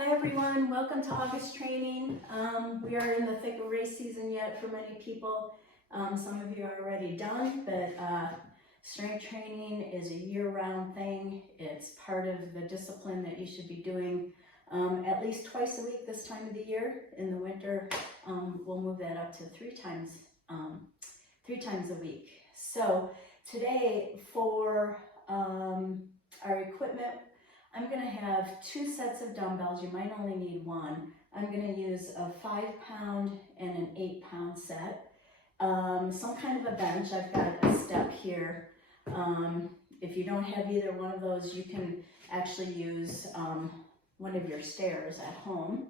Hi everyone, welcome to August training. We are in the thick of race season yet for many people. Some of you are already done, but strength training is a year-round thing. It's part of the discipline that you should be doing at least twice a week this time of the year. In the winter, we'll move that up to three times a week. So today for our equipment, I'm going to have 2 sets of dumbbells. You might only need one. I'm going to use a 5-pound and an 8-pound set. Some kind of a bench. I've got a step here. If you don't have either one of those, you can actually use one of your stairs at home,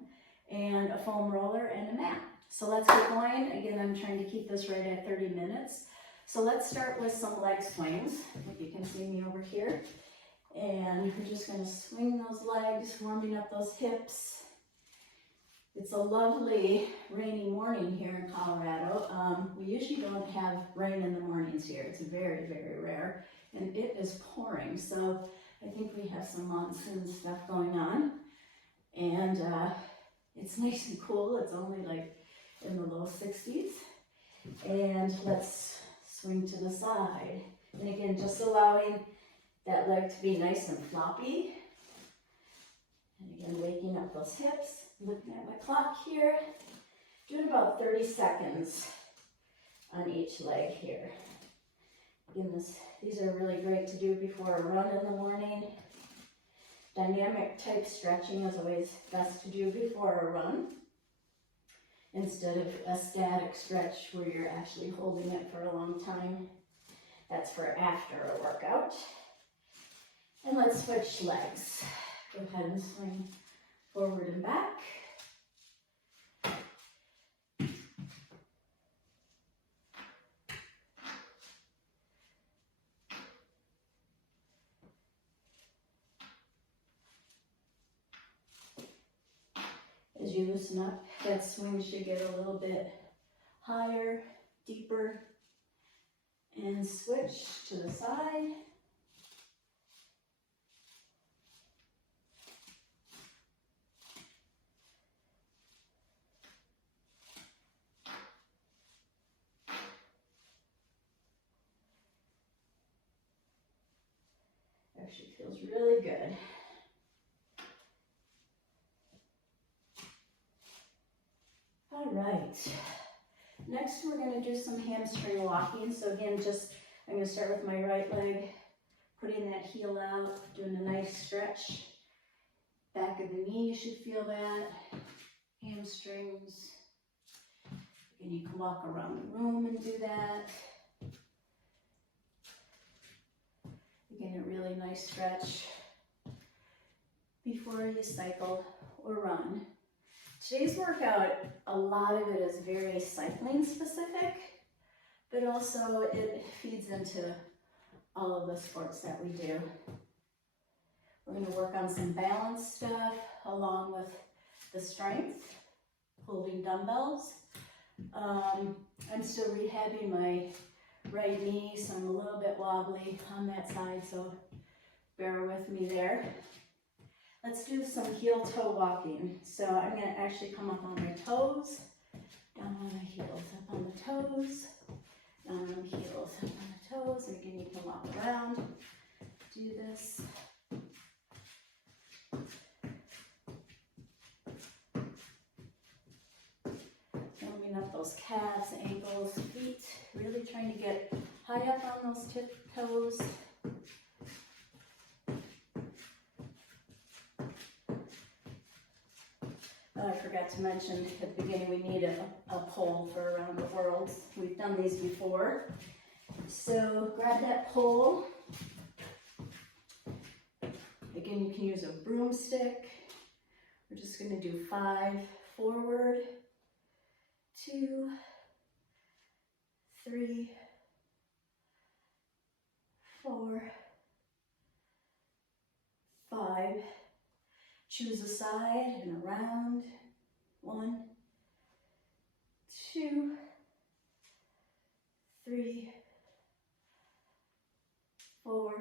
and a foam roller and a mat. So let's get going. Again, I'm trying to keep this right at 30 minutes. So let's start with some leg swings. If you can see me over here. And we're just going to swing those legs, warming up those hips. It's a lovely rainy morning here in Colorado. We usually don't have rain in the mornings here. It's very, very rare. And it is pouring. So I think we have some monsoon stuff going on. And it's nice and cool. It's only like in the low 60s. And let's swing to the side. And again, just allowing that leg to be nice and floppy. And again, waking up those hips. Looking at my clock here. Doing about 30 seconds on each leg here. Again, these are really great to do before a run in the morning. Dynamic type stretching is always best to do before a run, instead of a static stretch where you're actually holding it for a long time. That's for after a workout. And let's switch legs. Go ahead and swing forward and back. As you loosen up, that swing should get a little bit higher, deeper, and switch to the side. Actually feels really good. All right. Next, we're going to do some hamstring walking. So again, I'm going to start with my right leg, putting that heel out, doing a nice stretch. Back of the knee, you should feel that. Hamstrings. And you can walk around the room and do that. Again, a really nice stretch before you cycle or run. Today's workout, a lot of it is very cycling specific, but also it feeds into all of the sports that we do. We're going to work on some balance stuff along with the strength, holding dumbbells. I'm still rehabbing my right knee, so I'm a little bit wobbly on that side, so bear with me there. Let's do some heel-toe walking. So I'm going to actually come up on my toes, down on my heels, up on the toes, down on the heels, up on the toes, and again, you can walk around, do this. Warming up those calves, ankles, feet, really trying to get high up on those tip toes. I forgot to mention at the beginning, we need a pole for around the world. We've done these before. So grab that pole. Again, you can use a broomstick. We're just going to do 5 forward, 2, 3, 4, 5. Choose a side and around. 1, 2, 3, 4,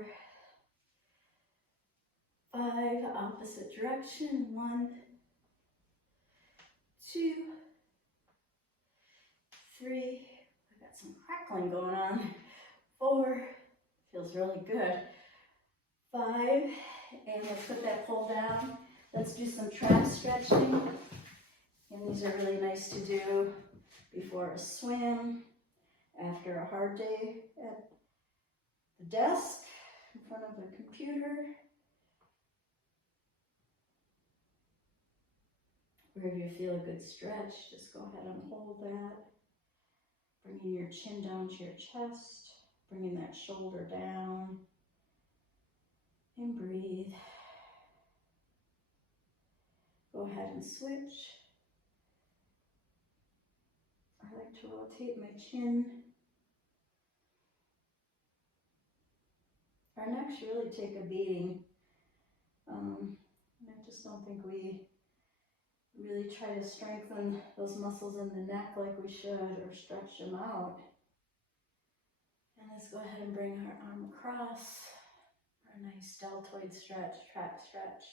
5. Opposite direction. 1, 2, 3, I got some crackling going on, 4, feels really good, 5, and let's put that pole down. Let's do some trap stretching, and these are really nice to do before a swim, after a hard day at the desk, in front of the computer. Wherever you feel a good stretch, just go ahead and hold that. Bringing your chin down to your chest, bringing that shoulder down, and breathe. Go ahead and switch. I like to rotate my chin. Our necks really take a beating. I just don't think we really try to strengthen those muscles in the neck like we should, or stretch them out. And let's go ahead and bring our arm across for a nice deltoid stretch, trap stretch.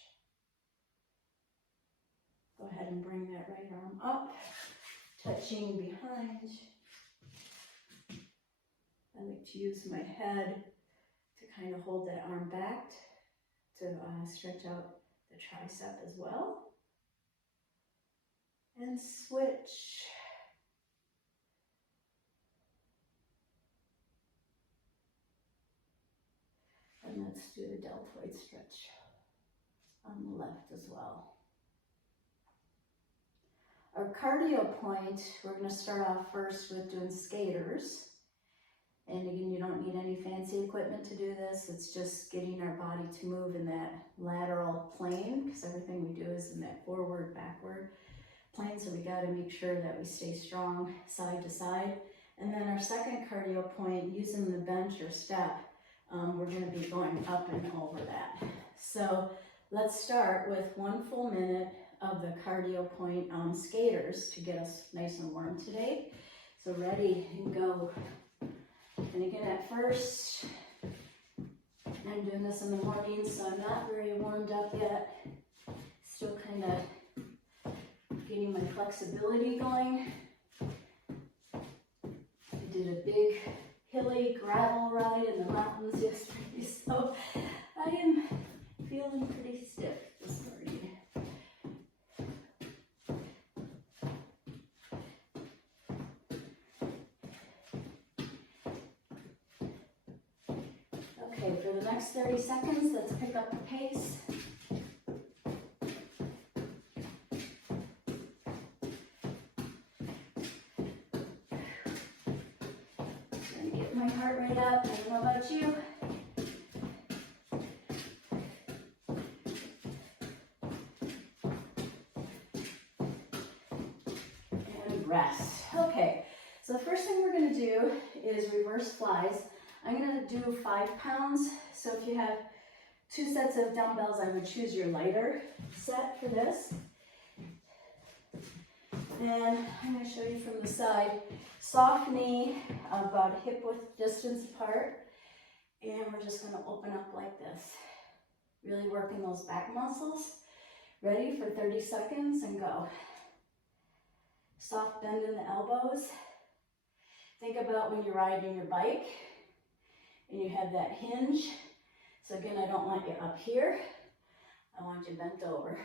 Go ahead and bring that right arm up, touching behind. I like to use my head to kind of hold that arm back to stretch out the tricep as well. And switch. And let's do the deltoid stretch on the left as well. Our cardio point, we're going to start off first with doing skaters. And again, you don't need any fancy equipment to do this. It's just getting our body to move in that lateral plane, because everything we do is in that forward, backward plane. So we got to make sure that we stay strong side to side. And then our second cardio point, using the bench or step, we're going to be going up and over that. So let's start with 1 full minute of the cardio point skaters to get us nice and warm today. So ready and go. And again, at first, I'm doing this in the morning, so I'm not very warmed up yet. Still kind of getting my flexibility going. I did a big hilly gravel ride in the mountains yesterday, so I am feeling pretty stiff this morning. Okay, for the next 30 seconds, let's pick up the pace. My heart rate up. I don't know about you. And rest. Okay, so the first thing we're going to do is reverse flies. I'm going to do 5 pounds. So if you have 2 sets of dumbbells, I would choose your lighter set for this. And I'm going to show you from the side. Soft knee, about hip width distance apart. And we're just going to open up like this. Really working those back muscles. Ready for 30 seconds and go. Soft bend in the elbows. Think about when you're riding your bike and you have that hinge. So again, I don't want you up here. I want you bent over.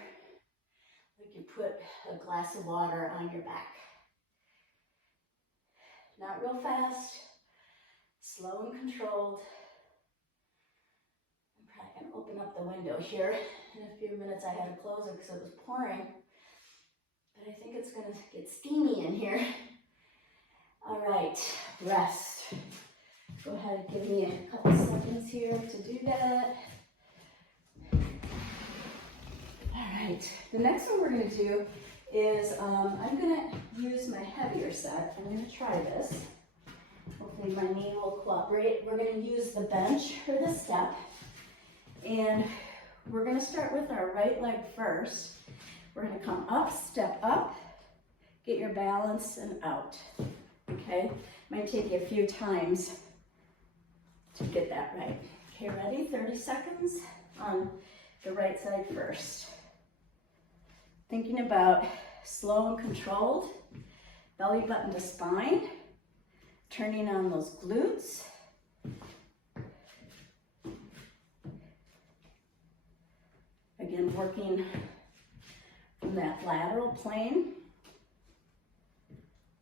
Like you put a glass of water on your back. Not real fast, slow and controlled. I'm probably going to open up the window here. In a few minutes I had to close it because it was pouring. But I think it's going to get steamy in here. All right, rest. Go ahead and give me a couple seconds here to do that. All right, the next one we're going to do is I'm going to use my heavier set. I'm going to try this. Hopefully my knee will cooperate. We're going to use the bench for the step. And we're going to start with our right leg first. We're going to come up, step up, get your balance, and out. Okay? Might take you a few times to get that right. Okay, ready? 30 seconds on the right side first. Thinking about slow and controlled. Belly button to spine. Turning on those glutes. Again, working from that lateral plane.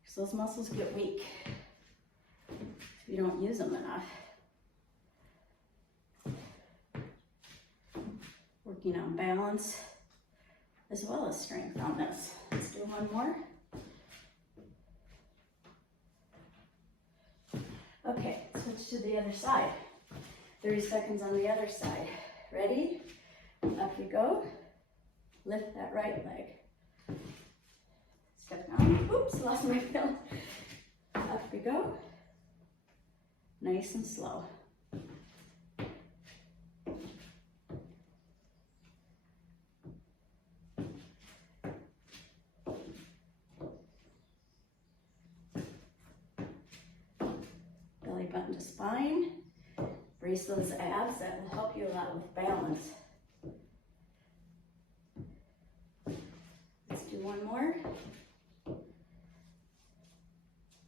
So those muscles get weak if you don't use them enough. Working on balance as well as strength on this. Let's do one more. Okay, switch to the other side. 30 seconds on the other side. Ready? Up you go. Lift that right leg. Step down. Oops, lost my film. Up we go. Nice and slow. Belly button to spine. Brace those abs. That will help you a lot with balance. Let's do one more.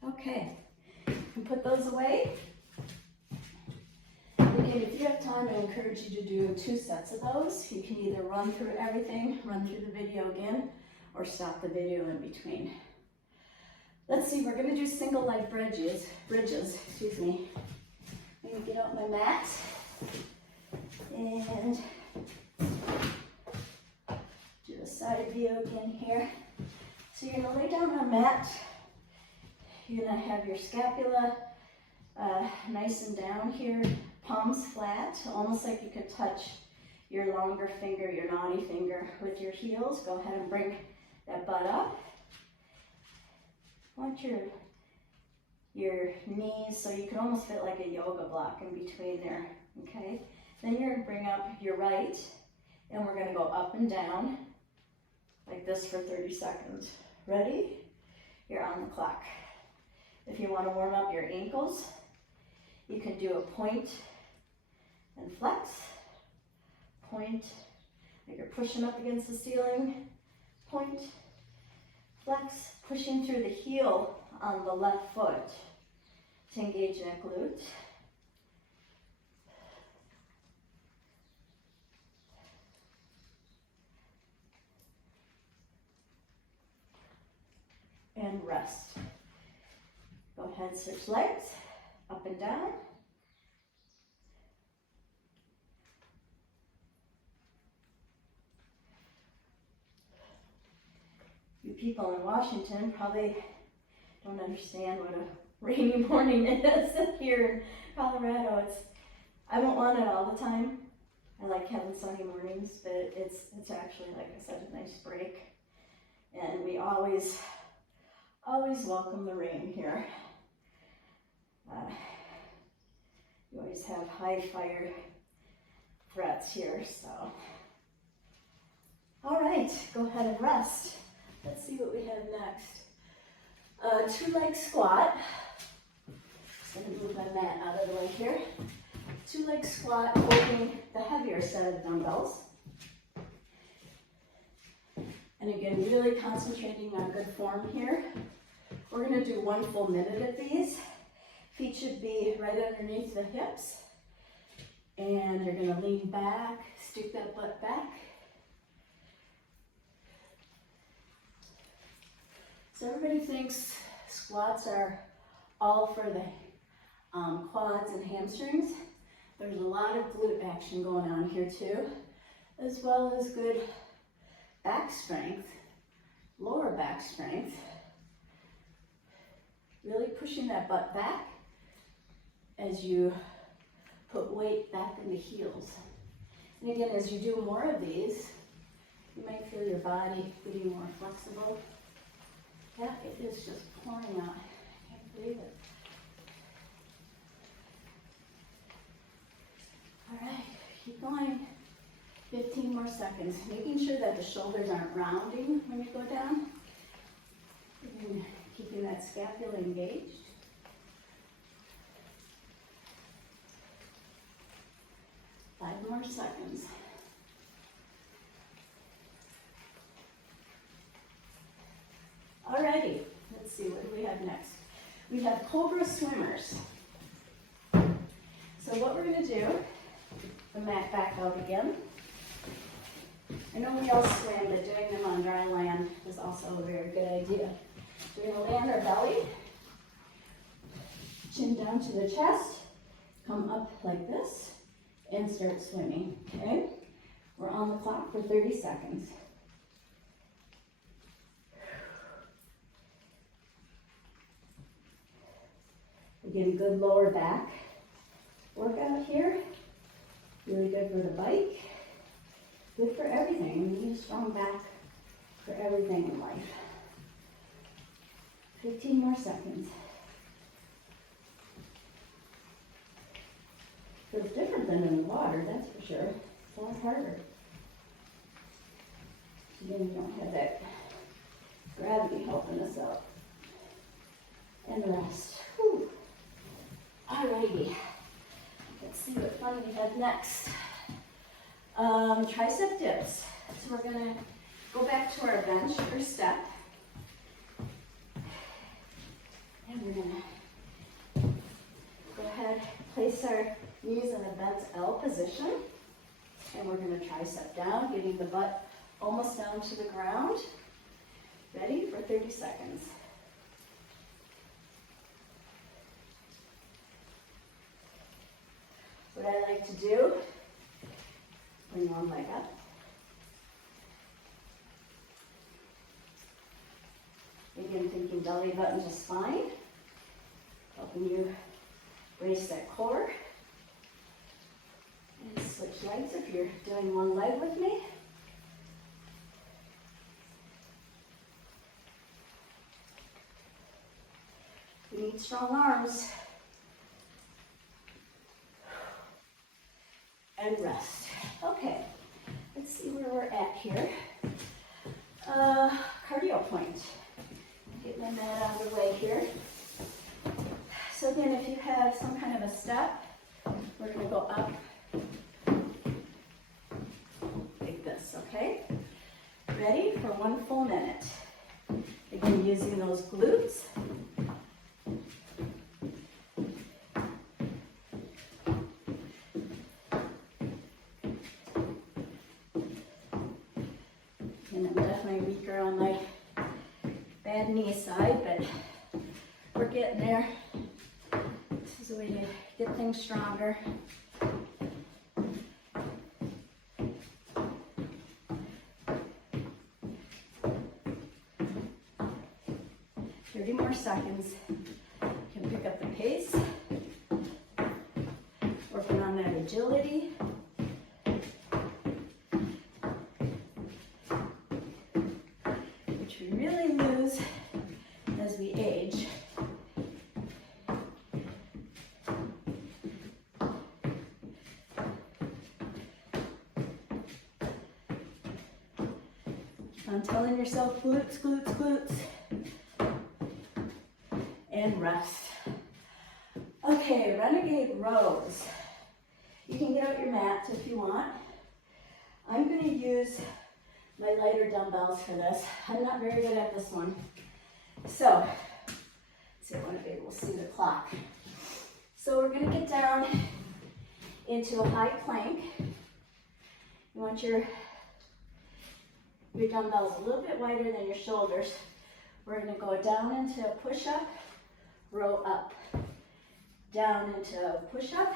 Okay, you can put those away. Again, if you have time, I encourage you to do 2 sets of those. You can either run through everything, run through the video again, or stop the video in between. Let's see, we're gonna do single leg bridges, excuse me. I'm gonna get out my mat and do a side view again here. So you're gonna lay down on a mat. You're gonna have your scapula nice and down here, palms flat, almost like you could touch your longer finger, your naughty finger with your heels. Go ahead and bring that butt up. Want your knees, so you can almost fit like a yoga block in between there, okay? Then you're gonna bring up your right, and we're gonna go up and down like this for 30 seconds. Ready? You're on the clock. If you want to warm up your ankles, you can do a point and flex. Point, like you're pushing up against the ceiling. Point, flex, pushing through the heel on the left foot to engage that glute. And rest. Go ahead, switch legs, up and down. You people in Washington probably don't understand what a rainy morning is here in Colorado. I don't want it all the time. I like having sunny mornings, but it's actually, like I said, a nice break. And we always welcome the rain here. You always have high fire threats here, so. All right, go ahead and rest. Let's see what we have next. 2-leg squat. Just gonna move my mat out of the way here. 2-leg squat, holding the heavier set of dumbbells. And again, really concentrating on good form here. We're gonna do 1 full minute of these. Feet should be right underneath the hips. And you're gonna lean back, stick that butt back. So everybody thinks squats are all for the quads and hamstrings. There's a lot of glute action going on here too, as well as good back strength, lower back strength. Really pushing that butt back as you put weight back in the heels. And again, as you do more of these, you might feel your body getting more flexible. Yeah, it is just pouring out. I can't believe it. All right, keep going. 15 more seconds. Making sure that the shoulders aren't rounding when you go down. And keeping that scapula engaged. Five more seconds. Alrighty, let's see, what do we have next? We have Cobra Swimmers. So what we're gonna do, the mat back out again. I know we all swim, but doing them on dry land is also a very good idea. So we're gonna land our belly, chin down to the chest, come up like this, and start swimming, okay? We're on the clock for 30 seconds. Again, good lower back workout here. Really good for the bike. Good for everything. You need a strong back for everything in life. 15 more seconds. Feels different than in the water, that's for sure. It's a lot harder. Again, you don't have that gravity helping us out. And rest. Whew. Alrighty. Let's see what fun we have next. Tricep dips. So we're gonna go back to our bench or step. And we're gonna go ahead, place our knees in a bent L position. And we're gonna tricep down, getting the butt almost down to the ground. Ready for 30 seconds. What I like to do, bring one leg up. Again, thinking belly button to spine, helping you brace that core. And switch legs if you're doing one leg with me. We need strong arms. And rest. Okay, let's see where we're at here. Cardio point. Get my mat out of the way here. So again, if you have some kind of a step, we're gonna go up like this, okay? Ready for 1 full minute. Again, using those glutes. On my bad knee side, but we're getting there. This is a way to get things stronger. More seconds. You can pick up the pace. Working on that agility. Which we really lose as we age. Keep on telling yourself glutes, glutes, glutes. And rest. Okay, renegade rows. You can get out your mat if you want. I'm going to use my lighter dumbbells for this. I'm not very good at this one. So, let's see if I want to be able to see the clock. So we're going to get down into a high plank. You want your dumbbells a little bit wider than your shoulders. We're going to go down into a push-up, row up, down into a push-up,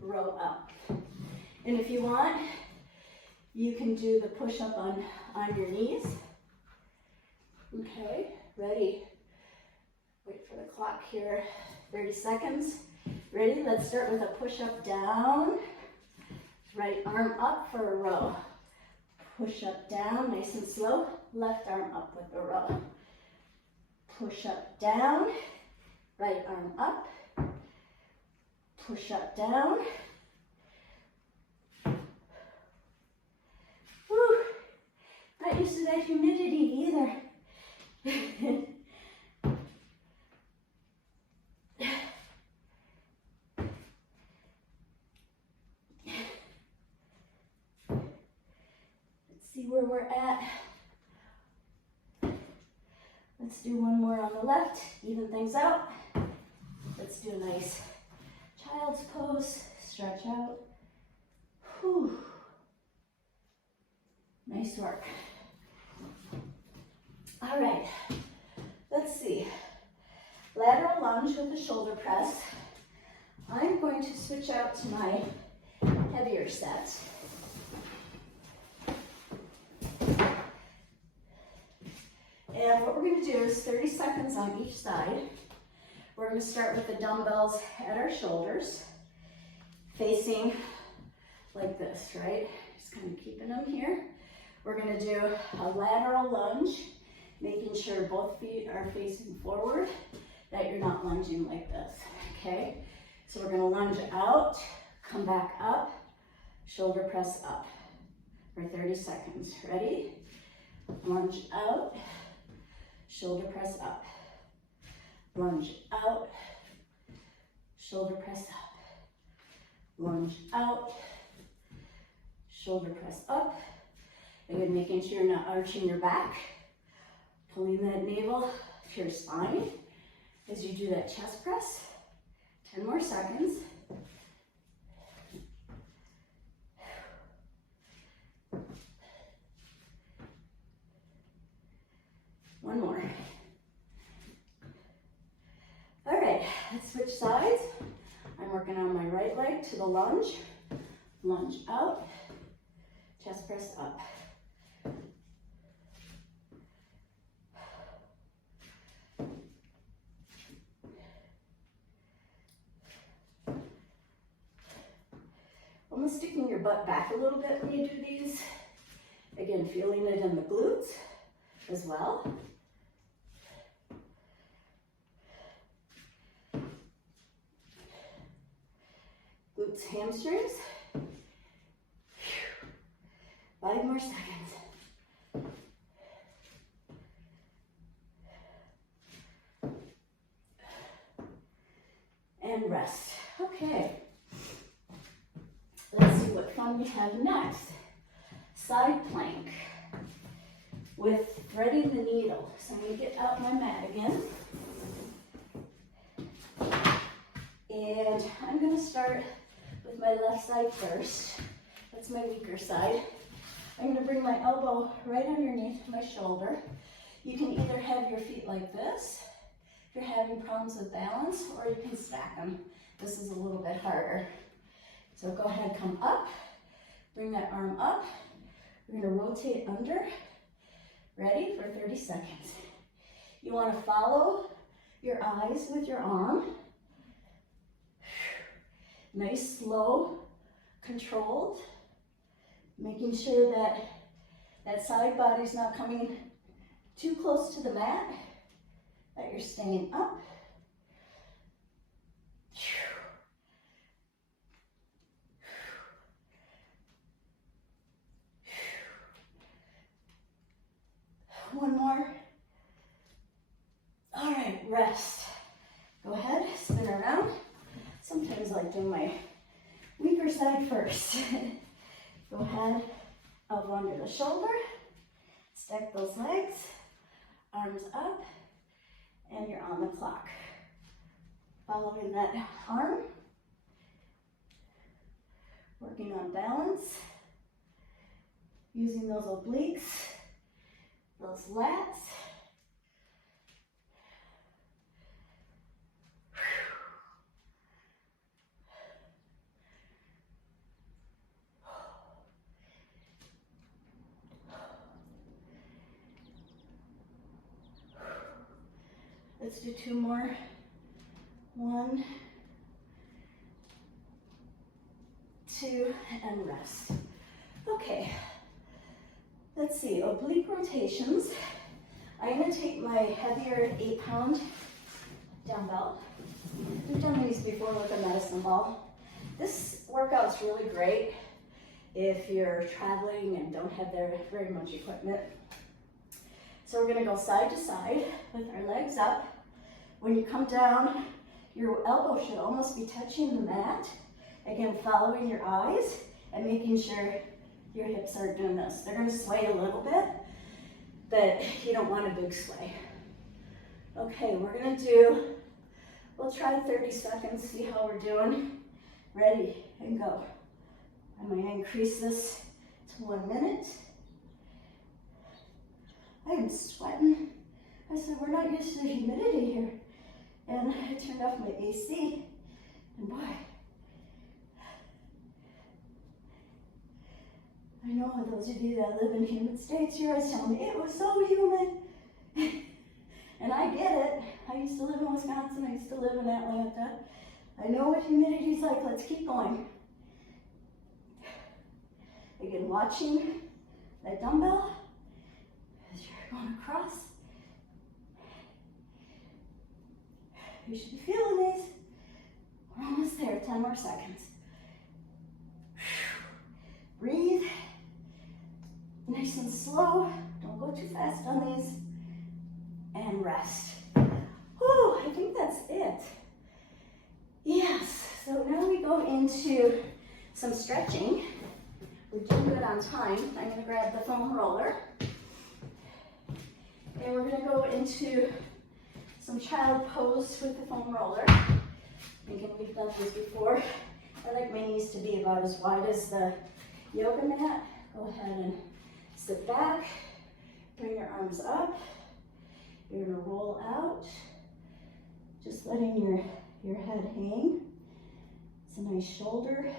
row up. And if you want, you can do the push-up on your knees. Okay, ready? Wait for the clock here, 30 seconds. Ready? Let's start with a push-up down, right arm up for a row. Push-up down, nice and slow, left arm up with a row. Push-up down, right arm up, push up down. Whew, not used to that humidity either. Let's see where we're at with Let's do one more on the left, even things out. Let's do a nice child's pose, stretch out. Whew. Nice work. All right, let's see. Lateral lunge with the shoulder press. I'm going to switch out to my heavier set. And what we're going to do is 30 seconds on each side. We're going to start with the dumbbells at our shoulders, facing like this, right? Just kind of keeping them here. We're going to do a lateral lunge, making sure both feet are facing forward, that you're not lunging like this, okay? So we're going to lunge out, come back up, shoulder press up for 30 seconds. Ready? Lunge out, shoulder press up. Lunge out, shoulder press up. Lunge out, shoulder press up. Again, making sure you're not arching your back, pulling that navel to your spine as you do that chest press. 10 more seconds. One more. All right, let's switch sides. I'm working on my right leg to the lunge. Lunge out, chest press up. Almost sticking your butt back a little bit when you do these. Again, feeling it in the glutes as well. Glutes, hamstrings. 5 more seconds. And rest. Okay. Let's see what fun we have next. Side plank with threading the needle. So I'm going to get out my mat again. And I'm going to start with my left side first. That's my weaker side. I'm going to bring my elbow right underneath my shoulder. You can either have your feet like this, if you're having problems with balance, or you can stack them. This is a little bit harder. So go ahead, come up, bring that arm up. We're going to rotate under. Ready for 30 seconds. You want to follow your eyes with your arm. Nice, slow, controlled. Making sure that that side body's not coming too close to the mat, that you're staying up. One more. All right, rest. Go ahead, spin around. Sometimes I like doing my weaker side first. Go ahead, elbow under the shoulder. Stack those legs, arms up, and you're on the clock. Following that arm. Working on balance. Using those obliques. Those lats. Let's do 2 more. 1, 2, and rest. Okay. Let's see, oblique rotations. I'm going to take my heavier 8-pound dumbbell. We've done these before with a medicine ball. This workout's really great if you're traveling and don't have very much equipment. So we're going to go side to side with our legs up. When you come down, your elbow should almost be touching the mat. Again, following your eyes and making sure your hips aren't doing this. They're going to sway a little bit, but you don't want a big sway. Okay, we'll try 30 seconds, see how we're doing. Ready, and go. I'm gonna increase this to 1 minute. I am sweating. I said, we're not used to the humidity here. And I turned off my AC, and boy, I know those of you that live in humid states, you always tell me, it was so humid. And I get it. I used to live in Wisconsin, I used to live in Atlanta. I know what humidity is like, let's keep going. Again, watching that dumbbell as you're going across. You should be feeling these. We're almost there, 10 more seconds. Breathe. Nice and slow. Don't go too fast on these. And rest. Whew, I think that's it. Yes, so now we go into some stretching. We're doing good on time. I'm gonna grab the foam roller. And we're gonna go into some child pose with the foam roller. Again, we've done this before. I like my knees to be about as wide as the yoga mat. Go ahead and sit back. Bring your arms up. You're gonna roll out. Just letting your head hang. It's a nice shoulder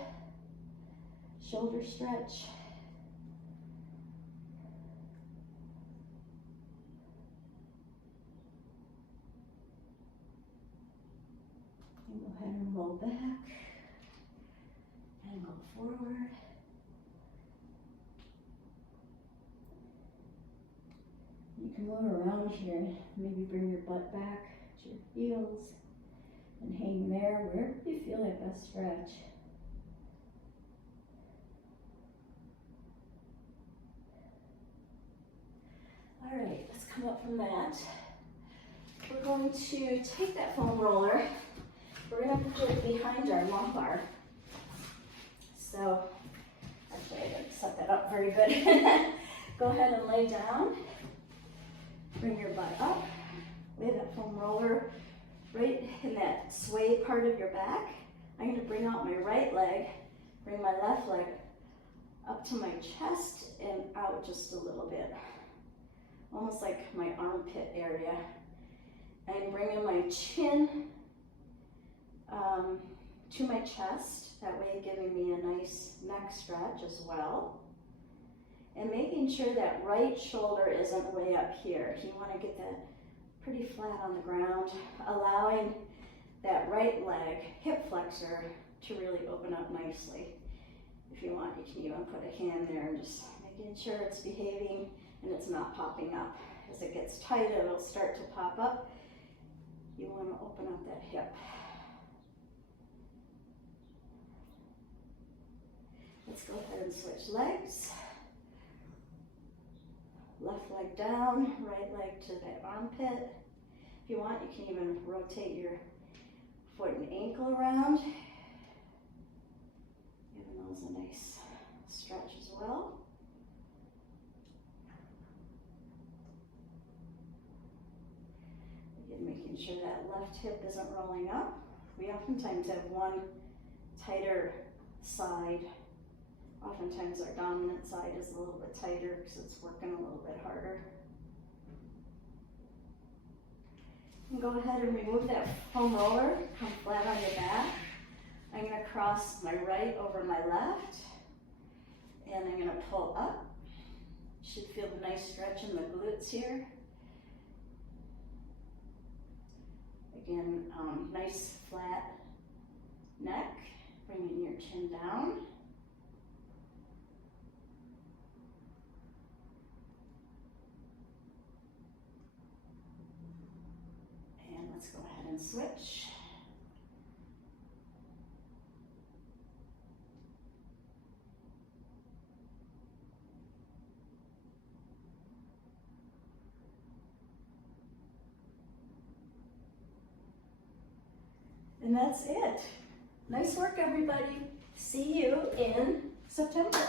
stretch. And go ahead and roll back and go forward. You can move around here. Maybe bring your butt back to your heels and hang there where you feel that best stretch. All right, let's come up from that. We're going to take that foam roller. We're going to put it behind our lumbar. So, actually, I didn't set that up very good. Go ahead and lay down. Bring your butt up. Lay that foam roller right in that sway part of your back. I'm going to bring out my right leg, bring my left leg up to my chest and out just a little bit. Almost like my armpit area. I'm bringing my chin to my chest, that way giving me a nice neck stretch as well. And making sure that right shoulder isn't way up here. You want to get that pretty flat on the ground, allowing that right leg, hip flexor, to really open up nicely. If you want, you can even put a hand there and just making sure it's behaving and it's not popping up. As it gets tight, it'll start to pop up. You want to open up that hip. Let's go ahead and switch legs. Left leg down, right leg to that armpit. If you want, you can even rotate your foot and ankle around. Giving those a nice stretch as well. Again, making sure that left hip isn't rolling up. We oftentimes have one tighter side. Oftentimes our dominant side is a little bit tighter because it's working a little bit harder. And go ahead and remove that foam roller, come flat on your back. I'm going to cross my right over my left, and I'm going to pull up. You should feel the nice stretch in the glutes here. Again, nice flat neck, bringing your chin down. Let's go ahead and switch. And that's it. Nice work, everybody. See you in September.